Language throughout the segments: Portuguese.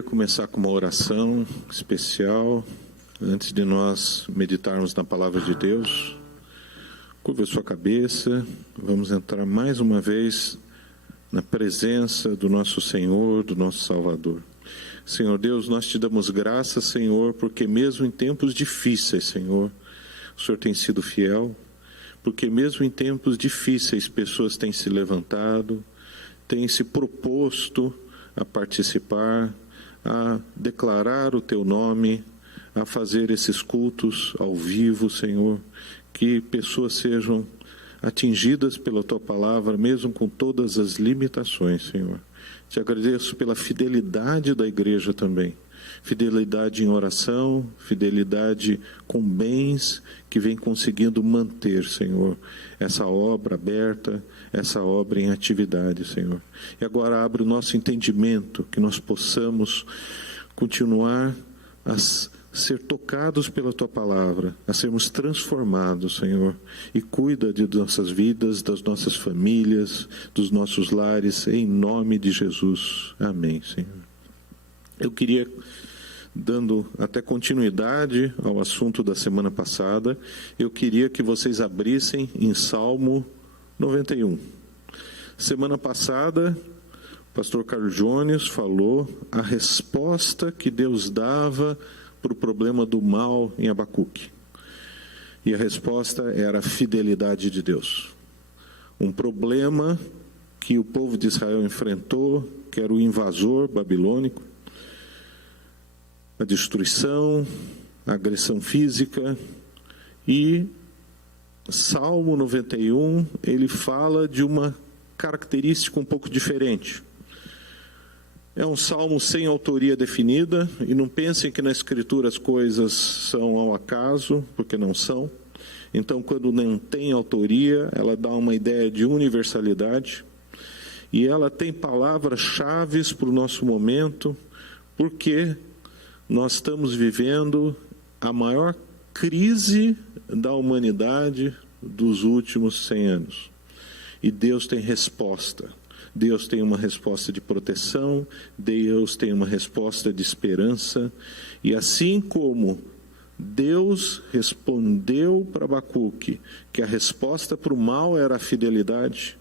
queria começar com uma oração especial, antes de nós meditarmos na palavra de Deus. Curva a sua cabeça, vamos entrar mais uma vez na presença do nosso Senhor, do nosso Salvador. Senhor Deus, nós te damos graças, Senhor, porque mesmo em tempos difíceis, Senhor, o Senhor tem sido fiel, porque mesmo em tempos difíceis, pessoas têm se levantado, têm se proposto a participar, a declarar o teu nome, a fazer esses cultos ao vivo, Senhor, que pessoas sejam atingidas pela tua palavra, mesmo com todas as limitações, Senhor. Te agradeço pela fidelidade da igreja também, fidelidade em oração, fidelidade com bens que vem conseguindo manter, Senhor, essa obra aberta, essa obra em atividade, Senhor. E agora abre o nosso entendimento, que nós possamos continuar a ser tocados pela tua palavra, a sermos transformados, Senhor, e cuida de nossas vidas, das nossas famílias, dos nossos lares, em nome de Jesus. Amém, Senhor. Eu queria, dando até continuidade ao assunto da semana passada, eu queria que vocês abrissem em Salmo 91. Semana passada, o pastor Carlos Jones falou a resposta que Deus dava para o problema do mal em Abacuque. E a resposta era a fidelidade de Deus. Um problema que o povo de Israel enfrentou, que era o invasor babilônico, a destruição, a agressão física. E Salmo 91, ele fala de uma característica um pouco diferente. É um salmo sem autoria definida, e não pensem que na Escritura as coisas são ao acaso, porque não são. Então, quando não tem autoria, ela dá uma ideia de universalidade, e ela tem palavras-chave para o nosso momento, porque nós estamos vivendo a maior crise da humanidade dos últimos 100 anos. E Deus tem resposta. Deus tem uma resposta de proteção, Deus tem uma resposta de esperança, e assim como Deus respondeu para Abacuque que a resposta para o mal era a fidelidade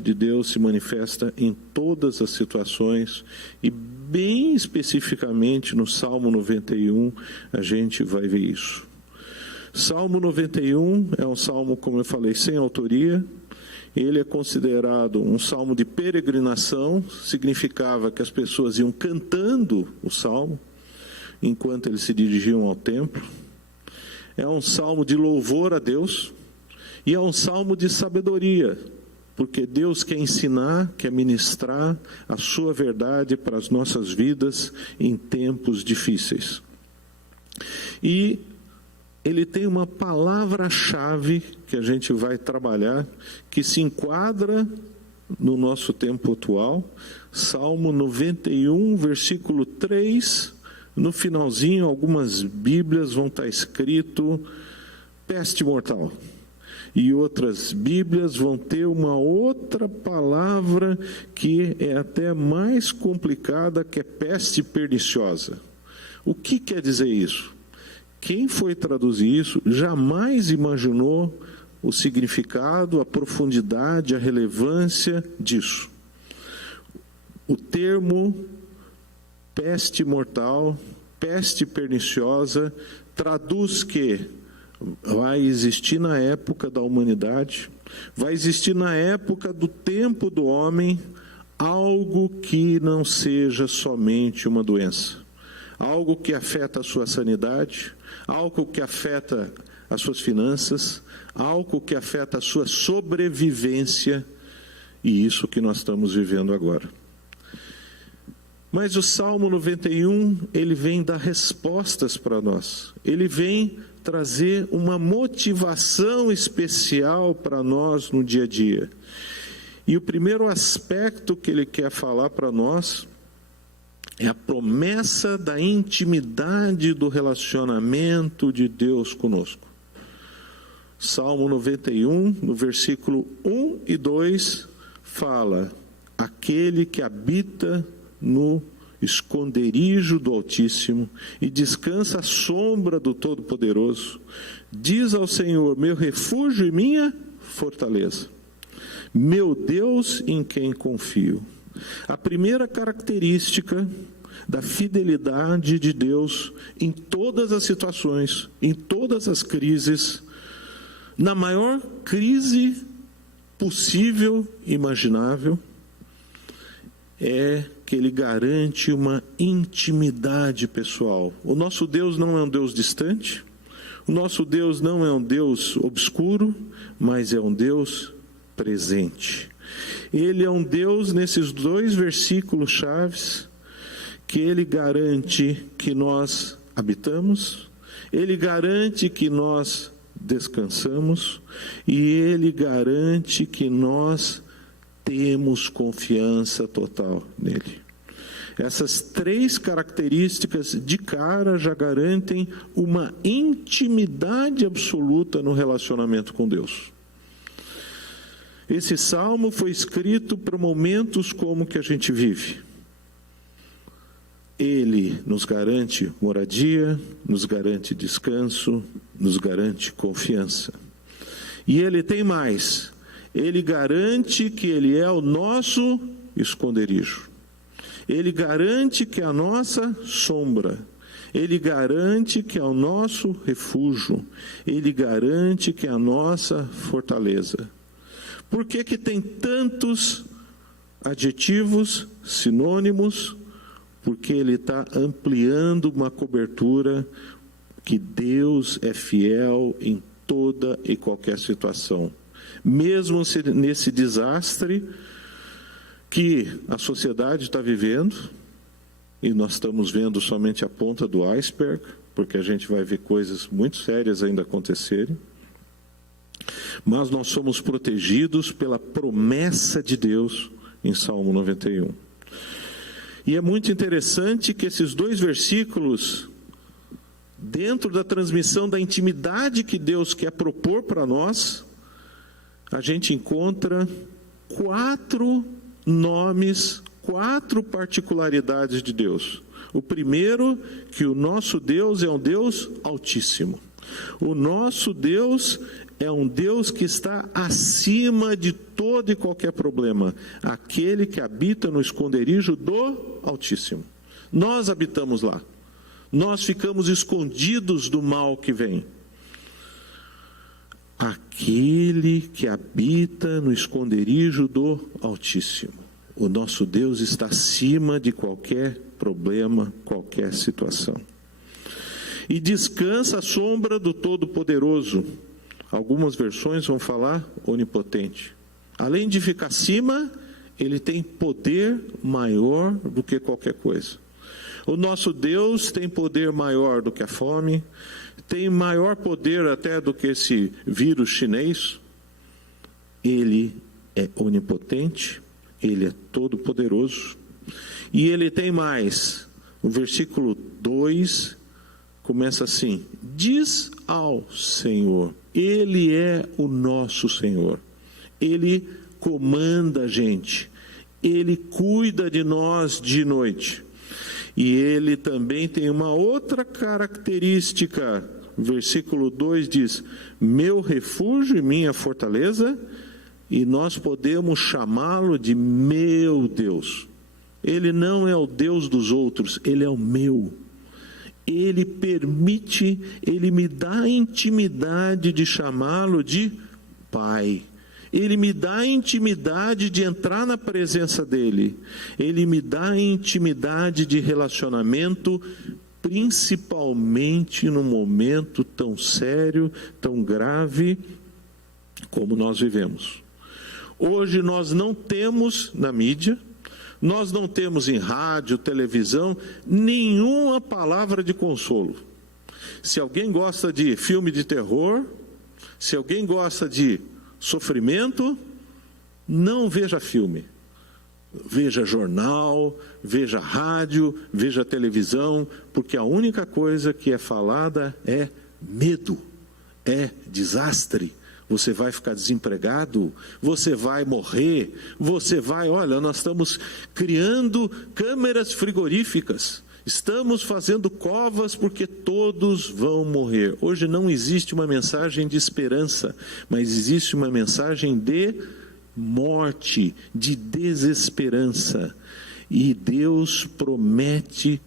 de Deus se manifesta em todas as situações, e bem especificamente no Salmo 91 a gente vai ver isso. Salmo 91 é um salmo, como eu falei, sem autoria. Ele é considerado um salmo de peregrinação, significava que as pessoas iam cantando o salmo, enquanto eles se dirigiam ao templo. É um salmo de louvor a Deus, e é um salmo de sabedoria, porque Deus quer ensinar, quer ministrar a sua verdade para as nossas vidas em tempos difíceis. E ele tem uma palavra-chave que a gente vai trabalhar, que se enquadra no nosso tempo atual. Salmo 91, versículo 3, no finalzinho, algumas bíblias vão estar escrito peste mortal. E outras bíblias vão ter uma outra palavra que é até mais complicada, que é peste perniciosa. O que quer dizer isso? Quem foi traduzir isso jamais imaginou o significado, a profundidade, a relevância disso. O termo peste mortal, peste perniciosa, traduz que vai existir na época da humanidade, vai existir na época do tempo do homem, algo que não seja somente uma doença. Algo que afeta a sua sanidade, algo que afeta as suas finanças, algo que afeta a sua sobrevivência, e isso que nós estamos vivendo agora. Mas o Salmo 91, ele vem dar respostas para nós, ele vem trazer uma motivação especial para nós no dia a dia. E o primeiro aspecto que ele quer falar para nós é a promessa da intimidade do relacionamento de Deus conosco. Salmo 91, no versículo 1 e 2, fala: aquele que habita no esconderijo do Altíssimo e descansa à sombra do Todo-Poderoso. Diz ao Senhor: meu refúgio e minha fortaleza, meu Deus em quem confio. A primeira característica da fidelidade de Deus em todas as situações, em todas as crises, na maior crise possível, imaginável, é que Ele garante uma intimidade pessoal. O nosso Deus não é um Deus distante, o nosso Deus não é um Deus obscuro, mas é um Deus presente. Ele é um Deus, nesses 2 versículos chaves, que Ele garante que nós habitamos, Ele garante que nós descansamos, e Ele garante que nós temos confiança total nele. Essas 3 características de cara já garantem uma intimidade absoluta no relacionamento com Deus. Esse salmo foi escrito para momentos como que a gente vive. Ele nos garante moradia, nos garante descanso, nos garante confiança. E Ele tem mais. Ele garante que Ele é o nosso esconderijo. Ele garante que é a nossa sombra. Ele garante que é o nosso refúgio. Ele garante que é a nossa fortaleza. Por que que tem tantos adjetivos, sinônimos? Porque Ele está ampliando uma cobertura que Deus é fiel em toda e qualquer situação. Mesmo nesse desastre que a sociedade está vivendo, e nós estamos vendo somente a ponta do iceberg, porque a gente vai ver coisas muito sérias ainda acontecerem, mas nós somos protegidos pela promessa de Deus em Salmo 91. E é muito interessante que esses 2 versículos, dentro da transmissão da intimidade que Deus quer propor para nós, a gente encontra 4 nomes, 4 particularidades de Deus. O primeiro, que o nosso Deus é um Deus altíssimo. O nosso Deus é um Deus que está acima de todo e qualquer problema. Aquele que habita no esconderijo do Altíssimo. Nós habitamos lá. Nós ficamos escondidos do mal que vem. Aquele que habita no esconderijo do Altíssimo. O nosso Deus está acima de qualquer problema, qualquer situação. E descansa à sombra do Todo-Poderoso. Algumas versões vão falar onipotente. Além de ficar acima, Ele tem poder maior do que qualquer coisa. O nosso Deus tem poder maior do que a fome, tem maior poder até do que esse vírus chinês. Ele é onipotente, Ele é todo-poderoso. E Ele tem mais. O versículo 2 começa assim: diz ao Senhor. Ele é o nosso Senhor. Ele comanda a gente. Ele cuida de nós de noite. E Ele também tem uma outra característica. Versículo 2 diz: meu refúgio e minha fortaleza. E nós podemos chamá-lo de meu Deus. Ele não é o Deus dos outros, Ele é o meu. Ele permite, Ele me dá a intimidade de chamá-lo de Pai. Ele me dá a intimidade de entrar na presença dEle. Ele me dá a intimidade de relacionamento, principalmente num momento tão sério, tão grave como nós vivemos. Hoje nós não temos na mídia, nós não temos em rádio, televisão, nenhuma palavra de consolo. Se alguém gosta de filme de terror, se alguém gosta de sofrimento, não veja filme. Veja jornal, veja rádio, veja televisão, porque a única coisa que é falada é medo, é desastre. Você vai ficar desempregado? Você vai morrer? Olha, nós estamos criando câmeras frigoríficas. Estamos fazendo covas porque todos vão morrer. Hoje não existe uma mensagem de esperança, mas existe uma mensagem de morte, de desesperança. E Deus promete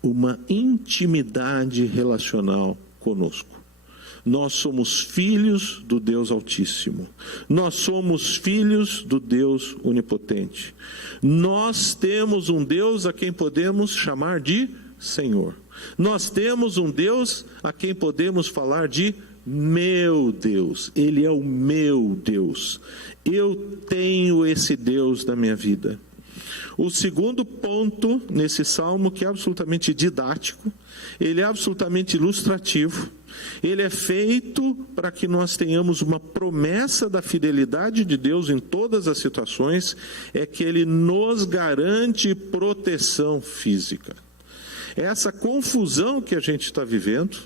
uma intimidade relacional conosco. Nós somos filhos do Deus Altíssimo. Nós somos filhos do Deus Onipotente. Nós temos um Deus a quem podemos chamar de Senhor. Nós temos um Deus a quem podemos falar de meu Deus. Ele é o meu Deus. Eu tenho esse Deus na minha vida. O segundo ponto nesse salmo, que é absolutamente didático, ele é absolutamente ilustrativo, ele é feito para que nós tenhamos uma promessa da fidelidade de Deus em todas as situações, é que ele nos garante proteção física. Essa confusão que a gente está vivendo,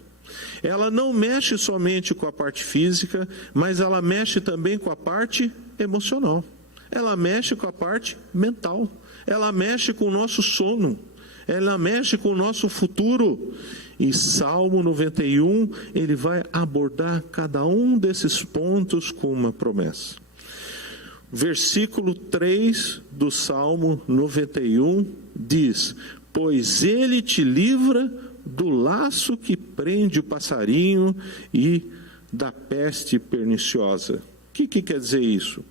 ela não mexe somente com a parte física, mas ela mexe também com a parte emocional. Ela mexe com a parte mental. Ela mexe com o nosso sono. Ela mexe com o nosso futuro. E Salmo 91, ele vai abordar cada um desses pontos com uma promessa. Versículo 3 do Salmo 91 diz: pois ele te livra do laço que prende o passarinho e da peste perniciosa. O que quer dizer isso?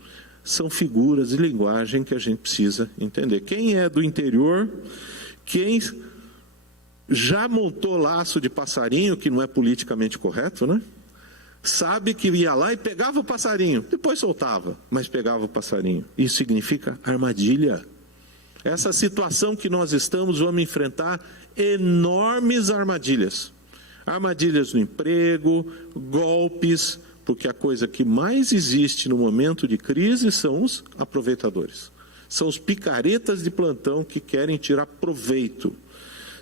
São figuras de linguagem que a gente precisa entender. Quem é do interior, quem já montou laço de passarinho, que não é politicamente correto, né? Sabe que ia lá e pegava o passarinho, depois soltava, mas pegava o passarinho. Isso significa armadilha. Essa situação que nós estamos, vamos enfrentar enormes armadilhas. Armadilhas no emprego, golpes, porque a coisa que mais existe no momento de crise são os aproveitadores. São os picaretas de plantão que querem tirar proveito.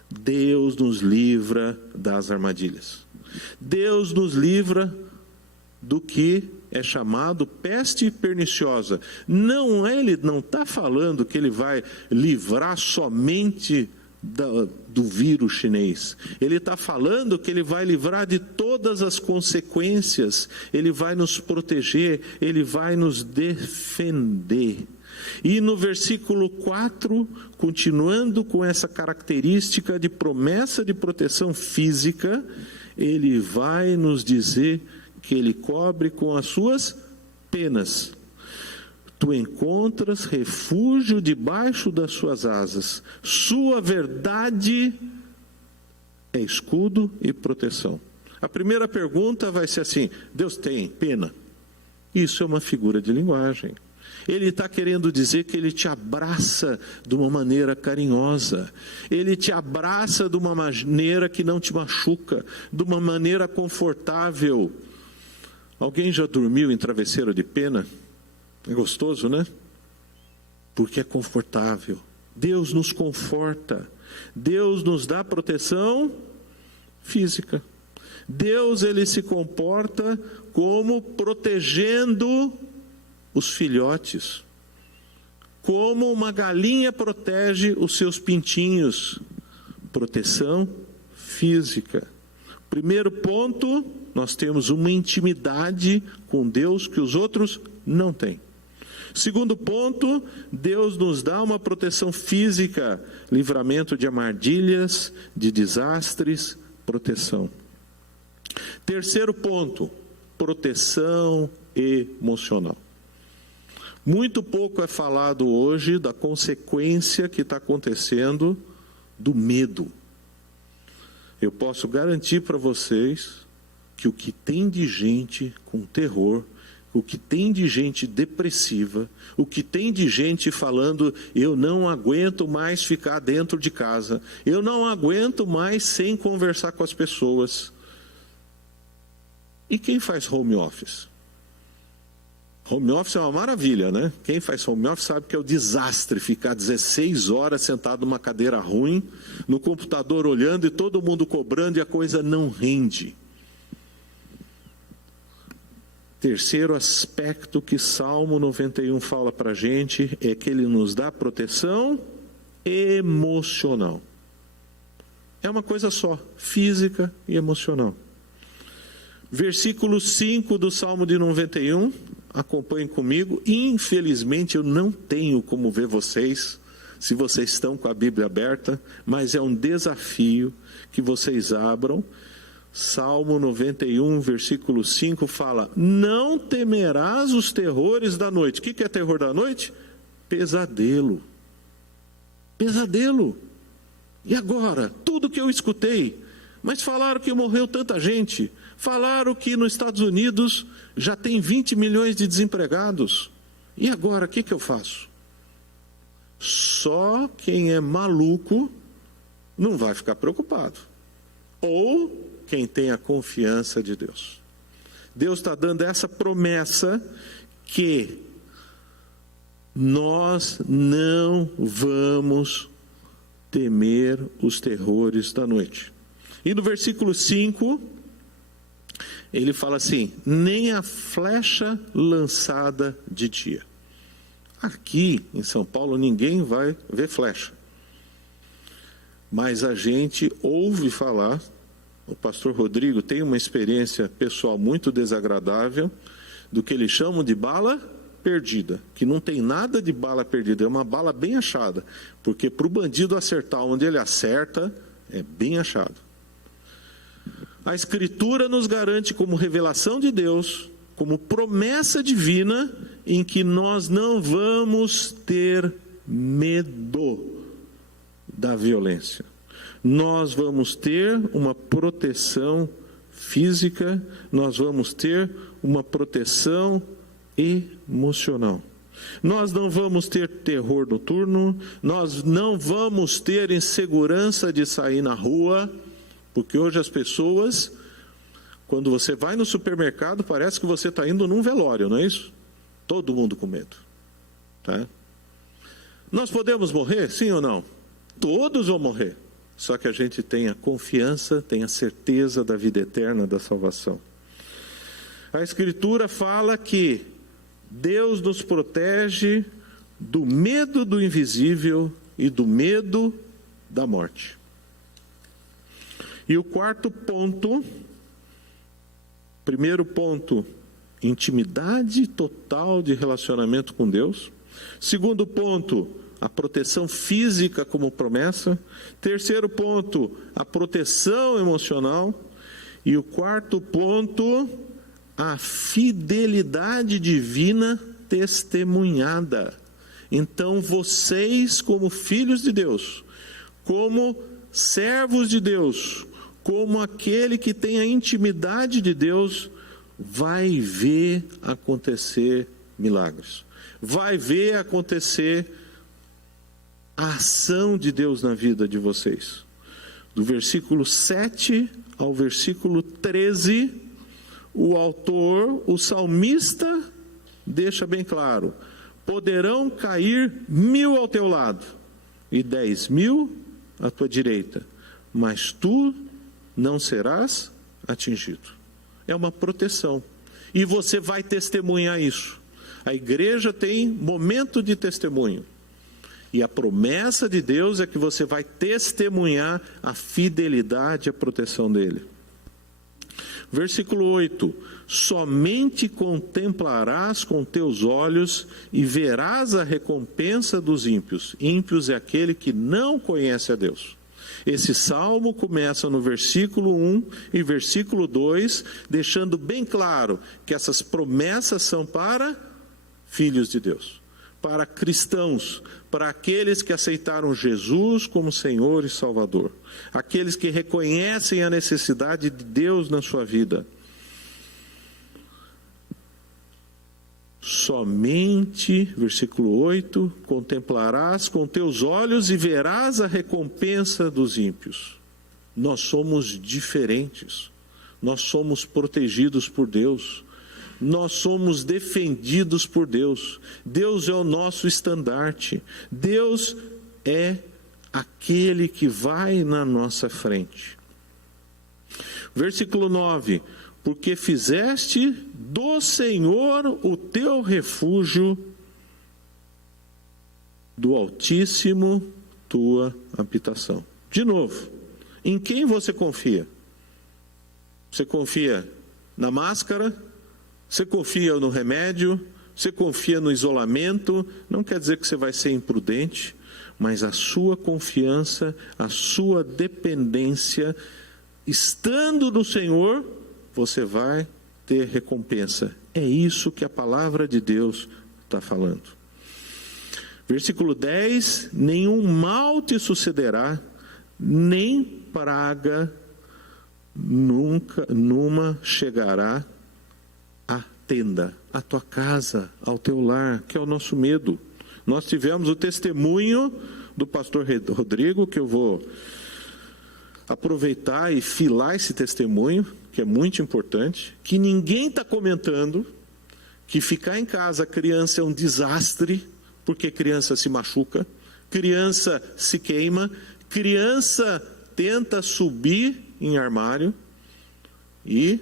Deus nos livra das armadilhas. Deus nos livra do que é chamado peste perniciosa. Ele não está falando que ele vai livrar somente do vírus chinês. Ele está falando que ele vai livrar de todas as consequências. Ele vai nos proteger, ele vai nos defender. E no versículo 4, continuando com essa característica de promessa de proteção física, ele vai nos dizer que ele cobre com as suas penas. Tu encontras refúgio debaixo das suas asas. Sua verdade é escudo e proteção. A primeira pergunta vai ser assim: Deus tem pena? Isso é uma figura de linguagem. Ele está querendo dizer que ele te abraça de uma maneira carinhosa. Ele te abraça de uma maneira que não te machuca, de uma maneira confortável. Alguém já dormiu em travesseiro de pena? É gostoso, né? Porque é confortável. Deus nos conforta. Deus nos dá proteção física. Deus, ele se comporta como protegendo os filhotes. Como uma galinha protege os seus pintinhos. Proteção física. Primeiro ponto, nós temos uma intimidade com Deus que os outros não têm. Segundo ponto, Deus nos dá uma proteção física, livramento de armadilhas, de desastres, proteção. Terceiro ponto, proteção emocional. Muito pouco é falado hoje da consequência que está acontecendo do medo. Eu posso garantir para vocês que o que tem de gente com terror, o que tem de gente depressiva, o que tem de gente falando: eu não aguento mais ficar dentro de casa, eu não aguento mais sem conversar com as pessoas. E quem faz home office? Home office é uma maravilha, né? Quem faz home office sabe que é o desastre ficar 16 horas sentado numa cadeira ruim, no computador olhando e todo mundo cobrando e a coisa não rende. Terceiro aspecto que Salmo 91 fala para a gente é que ele nos dá proteção emocional. É uma coisa só, física e emocional. Versículo 5 do Salmo de 91, acompanhem comigo. Infelizmente eu não tenho como ver vocês, se vocês estão com a Bíblia aberta, mas é um desafio que vocês abram. Salmo 91, versículo 5 fala: não temerás os terrores da noite. O que é terror da noite? Pesadelo. Pesadelo. E agora? Tudo que eu escutei. Mas falaram que morreu tanta gente. Falaram que nos Estados Unidos já tem 20 milhões de desempregados. E agora, o que eu faço? Só quem é maluco não vai ficar preocupado. Ou quem tem a confiança de Deus. Deus está dando essa promessa que nós não vamos temer os terrores da noite. E no versículo 5, ele fala assim: nem a flecha lançada de dia. Aqui em São Paulo ninguém vai ver flecha. Mas a gente ouve falar, o pastor Rodrigo tem uma experiência pessoal muito desagradável, do que eles chamam de bala perdida, que não tem nada de bala perdida, é uma bala bem achada, porque para o bandido acertar onde ele acerta, é bem achado. A Escritura nos garante como revelação de Deus, como promessa divina, em que nós não vamos ter medo da violência. Nós vamos ter uma proteção física, nós vamos ter uma proteção emocional. Nós não vamos ter terror noturno, nós não vamos ter insegurança de sair na rua, porque hoje as pessoas, quando você vai no supermercado, parece que você está indo num velório, não é isso? Todo mundo com medo. Tá? Nós podemos morrer, sim ou não? Todos vão morrer. Só que a gente tem a confiança, tem a certeza da vida eterna, da salvação. A Escritura fala que Deus nos protege do medo do invisível e do medo da morte. E o quarto ponto, primeiro ponto, intimidade total de relacionamento com Deus. Segundo ponto, a proteção física como promessa. Terceiro ponto, a proteção emocional. E o quarto ponto, a fidelidade divina testemunhada. Então vocês, como filhos de Deus, como servos de Deus, como aquele que tem a intimidade de Deus, vai ver acontecer milagres. Vai ver acontecer a ação de Deus na vida de vocês. Do versículo 7 ao versículo 13, o autor, o salmista, deixa bem claro: poderão cair 1000 ao teu lado e 10.000 à tua direita, mas tu não serás atingido. É uma proteção. E você vai testemunhar isso. A igreja tem momento de testemunho. E a promessa de Deus é que você vai testemunhar a fidelidade e a proteção dele. Versículo 8: somente contemplarás com teus olhos e verás a recompensa dos ímpios. Ímpios é aquele que não conhece a Deus. Esse salmo começa no versículo 1 e versículo 2, deixando bem claro que essas promessas são para filhos de Deus, para cristãos, para aqueles que aceitaram Jesus como Senhor e Salvador, aqueles que reconhecem a necessidade de Deus na sua vida. Somente, versículo 8, contemplarás com teus olhos e verás a recompensa dos ímpios. Nós somos diferentes, nós somos protegidos por Deus, nós somos defendidos por Deus. Deus é o nosso estandarte, Deus é aquele que vai na nossa frente. Versículo 9: porque fizeste do Senhor o teu refúgio, do Altíssimo tua habitação. De novo, em quem você confia? Você confia na máscara? Você confia no remédio? Você confia no isolamento? Não quer dizer que você vai ser imprudente, mas a sua confiança, a sua dependência, estando no Senhor, você vai ter recompensa. É isso que a palavra de Deus está falando. Versículo 10: nenhum mal te sucederá, nem praga numa chegará à tenda, à tua casa, ao teu lar, que é o nosso medo. Nós tivemos o testemunho do pastor Rodrigo, que eu vou aproveitar e filar esse testemunho, que é muito importante, que ninguém está comentando, que ficar em casa, criança é um desastre, porque criança se machuca, criança se queima, criança tenta subir em armário. E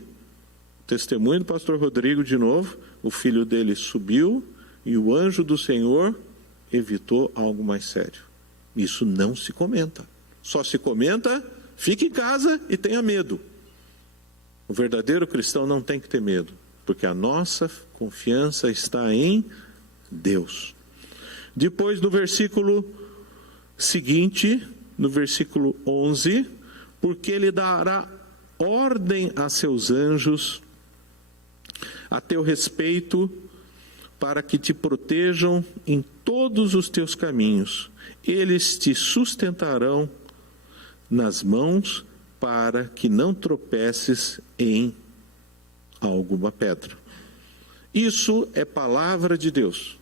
testemunho do pastor Rodrigo de novo, o filho dele subiu e o anjo do Senhor evitou algo mais sério. Isso não se comenta. Só se comenta: fique em casa e tenha medo. O verdadeiro cristão não tem que ter medo, porque a nossa confiança está em Deus. Depois, no versículo seguinte, no versículo 11, porque ele dará ordem a seus anjos a teu respeito, para que te protejam em todos os teus caminhos. Eles te sustentarão nas mãos, para que não tropeces em alguma pedra. Isso é palavra de Deus.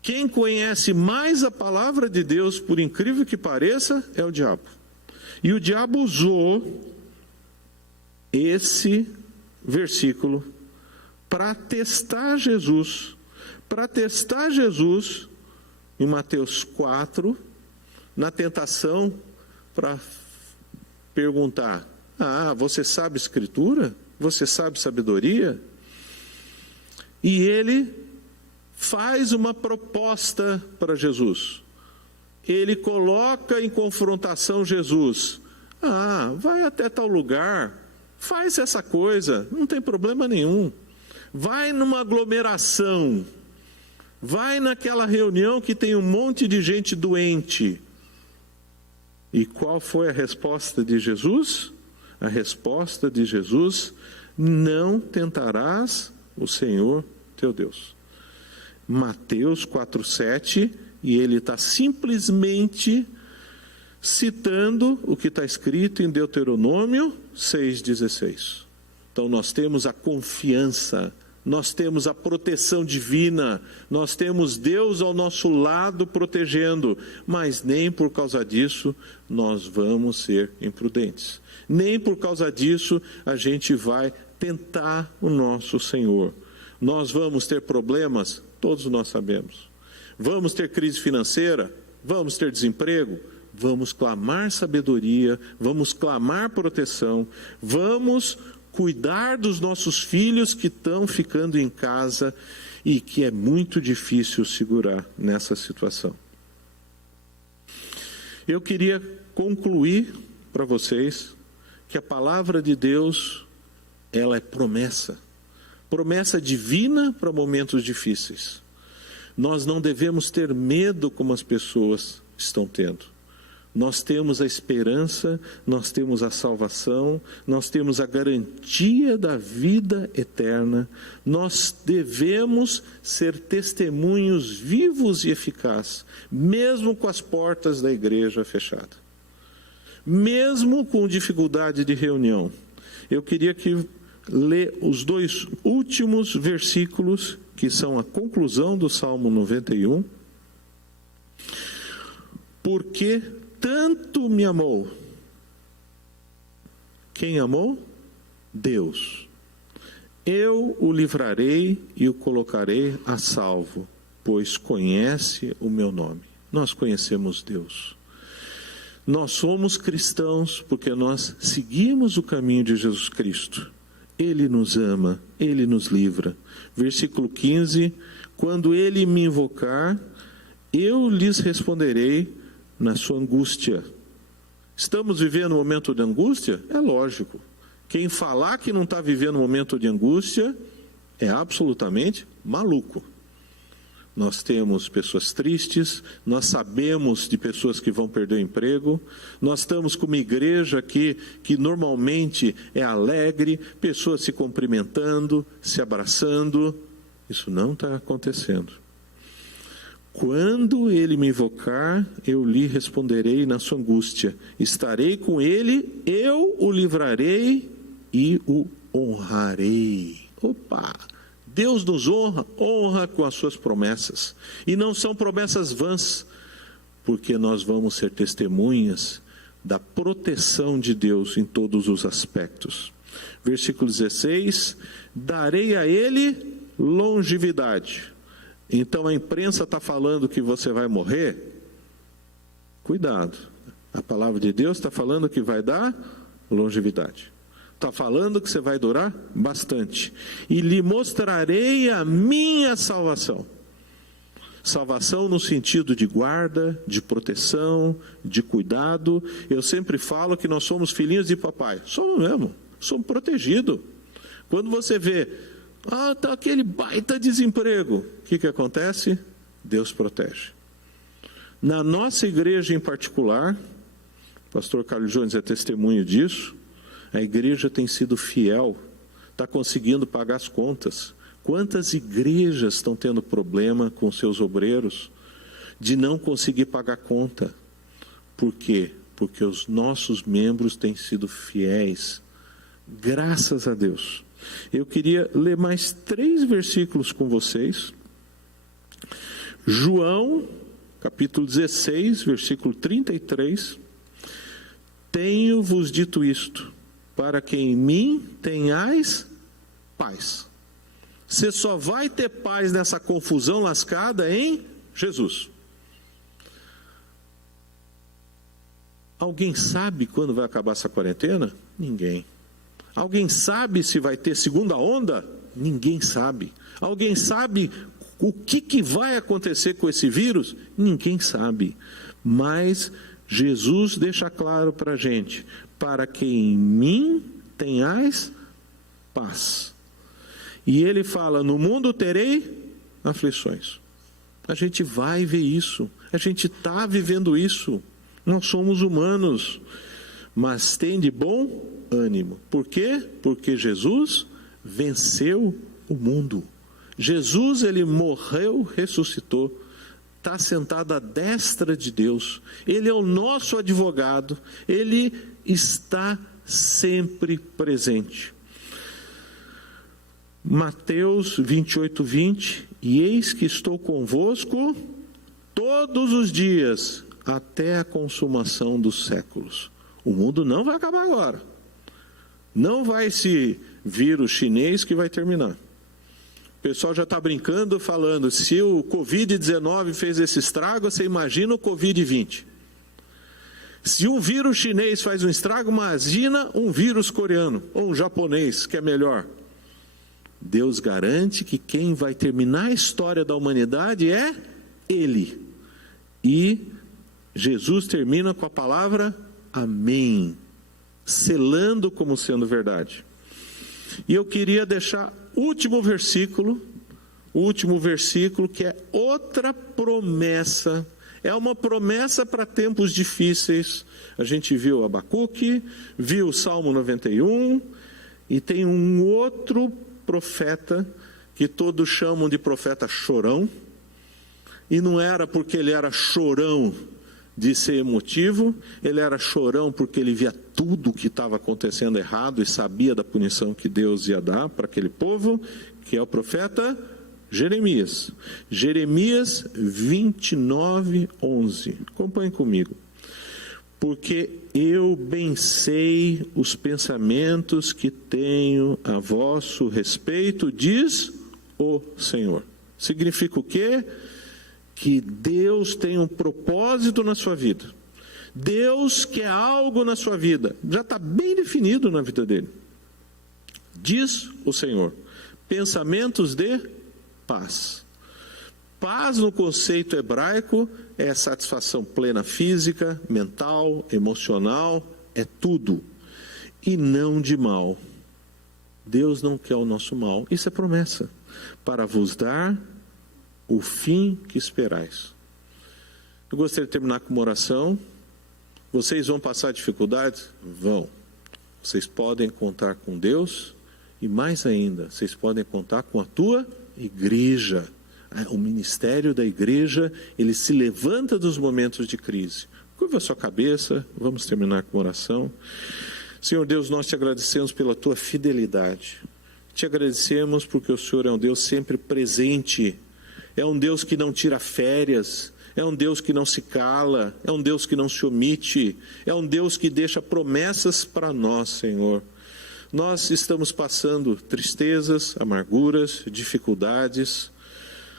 Quem conhece mais a palavra de Deus, por incrível que pareça, é o diabo. E o diabo usou esse versículo para testar Jesus. Para testar Jesus, em Mateus 4, na tentação, para perguntar: você sabe escritura? Você sabe sabedoria? E ele faz uma proposta para Jesus. Ele coloca em confrontação Jesus. Vai até tal lugar, faz essa coisa, não tem problema nenhum. Vai numa aglomeração, vai naquela reunião que tem um monte de gente doente. E qual foi a resposta de Jesus? A resposta de Jesus: não tentarás o Senhor teu Deus. Mateus 4,7, e ele está simplesmente citando o que está escrito em Deuteronômio 6,16. Então nós temos a confiança, nós temos a proteção divina, nós temos Deus ao nosso lado protegendo, mas nem por causa disso nós vamos ser imprudentes. Nem por causa disso a gente vai tentar o nosso Senhor. Nós vamos ter problemas, todos nós sabemos. Vamos ter crise financeira, vamos ter desemprego, vamos clamar sabedoria, vamos clamar proteção, vamos cuidar dos nossos filhos que estão ficando em casa e que é muito difícil segurar nessa situação. Eu queria concluir para vocês que a palavra de Deus, ela é promessa divina para momentos difíceis. Nós não devemos ter medo como as pessoas estão tendo. Nós temos a esperança, nós temos a salvação, nós temos a garantia da vida eterna. Nós devemos ser testemunhos vivos e eficazes, mesmo com as portas da igreja fechadas, mesmo com dificuldade de reunião. Eu queria ler os 2 últimos versículos, que são a conclusão do Salmo 91. Porque tanto me amou. Quem amou? Deus. Eu o livrarei e o colocarei a salvo, pois conhece o meu nome. Nós conhecemos Deus. Nós somos cristãos porque nós seguimos o caminho de Jesus Cristo. Ele nos ama, Ele nos livra. Versículo 15, quando Ele me invocar, eu lhes responderei na sua angústia. Estamos vivendo um momento de angústia? É lógico. Quem falar que não está vivendo um momento de angústia é absolutamente maluco. Nós temos pessoas tristes, nós sabemos de pessoas que vão perder o emprego, nós estamos com uma igreja aqui que normalmente é alegre, pessoas se cumprimentando, se abraçando. Isso não está acontecendo. Quando ele me invocar, eu lhe responderei na sua angústia. Estarei com ele, eu o livrarei e o honrarei. Opa! Deus nos honra com as suas promessas. E não são promessas vãs, porque nós vamos ser testemunhas da proteção de Deus em todos os aspectos. Versículo 16, darei a ele longevidade. Então a imprensa está falando que você vai morrer? Cuidado, a palavra de Deus está falando que vai dar longevidade. Está falando que você vai durar bastante. E lhe mostrarei a minha salvação. Salvação no sentido de guarda, de proteção, de cuidado. Eu sempre falo que nós somos filhinhos de papai. Somos mesmo, somos protegidos. Quando você vê, está aquele baita desemprego. O que acontece? Deus protege. Na nossa igreja em particular, o pastor Carlos Jones é testemunho disso, a igreja tem sido fiel, está conseguindo pagar as contas. Quantas igrejas estão tendo problema com seus obreiros de não conseguir pagar conta? Por quê? Porque os nossos membros têm sido fiéis. Graças a Deus. Eu queria ler mais 3 versículos com vocês. João, capítulo 16, versículo 33. Tenho-vos dito isto, para que em mim tenhais paz. Você só vai ter paz nessa confusão lascada em Jesus. Alguém sabe quando vai acabar essa quarentena? Ninguém. Alguém sabe se vai ter segunda onda? Ninguém sabe. Alguém sabe o que vai acontecer com esse vírus? Ninguém sabe. Mas Jesus deixa claro para a gente, para que em mim tenhais paz. E ele fala, no mundo terei aflições. A gente vai ver isso, a gente está vivendo isso. Nós somos humanos, mas tem de bom ânimo. Por quê? Porque Jesus venceu o mundo. Jesus, ele morreu, ressuscitou, está sentado à destra de Deus. Ele é o nosso advogado, ele está sempre presente. Mateus 28, 20, e eis que estou convosco todos os dias, até a consumação dos séculos. O mundo não vai acabar agora. Não vai esse vírus chinês que vai terminar. O pessoal já está brincando, falando, se o Covid-19 fez esse estrago, você imagina o Covid-20. Se um vírus chinês faz um estrago, imagina um vírus coreano, ou um japonês, que é melhor. Deus garante que quem vai terminar a história da humanidade é Ele. E Jesus termina com a palavra amém, selando como sendo verdade. E eu queria deixar o último versículo que é outra promessa. É uma promessa para tempos difíceis. A gente viu Abacuque, viu o Salmo 91, e tem um outro profeta que todos chamam de profeta chorão, e não era porque ele era chorão de ser emotivo, ele era chorão porque ele via tudo o que estava acontecendo errado e sabia da punição que Deus ia dar para aquele povo, que é o profeta Jeremias. Jeremias 29, 11. Acompanhe comigo. Porque eu bem sei os pensamentos que tenho a vosso respeito, diz o Senhor. Significa o quê? Que Deus tem um propósito na sua vida. Deus quer algo na sua vida. Já está bem definido na vida dele. diz o Senhor, pensamentos de paz. Paz no conceito hebraico é satisfação plena física, mental, emocional, é tudo, e não de mal. Deus não quer o nosso mal, isso é promessa, para vos dar o fim que esperais. Eu gostaria de terminar com uma oração. Vocês vão passar dificuldades? Vão. Vocês podem contar com Deus e mais ainda, vocês podem contar com a tua igreja. O ministério da igreja, ele se levanta dos momentos de crise. Curva a sua cabeça, vamos terminar com uma oração. Senhor Deus, nós te agradecemos pela tua fidelidade. Te agradecemos porque o Senhor é um Deus sempre presente. É um Deus que não tira férias. É um Deus que não se cala. É um Deus que não se omite. É um Deus que deixa promessas para nós, Senhor. Nós estamos passando tristezas, amarguras, dificuldades.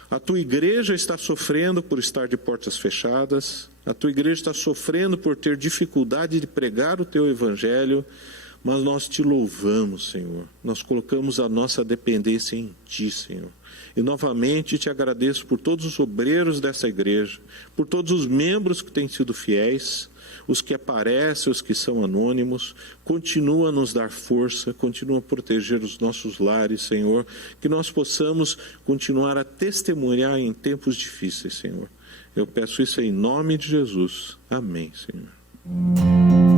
A tua igreja está sofrendo por estar de portas fechadas. A tua igreja está sofrendo por ter dificuldade de pregar o teu evangelho. Mas nós te louvamos, Senhor. Nós colocamos a nossa dependência em ti, Senhor. E novamente te agradeço por todos os obreiros dessa igreja, por todos os membros que têm sido fiéis, os que aparecem, os que são anônimos. Continua a nos dar força, continua a proteger os nossos lares, Senhor, que nós possamos continuar a testemunhar em tempos difíceis, Senhor. Eu peço isso em nome de Jesus. Amém, Senhor.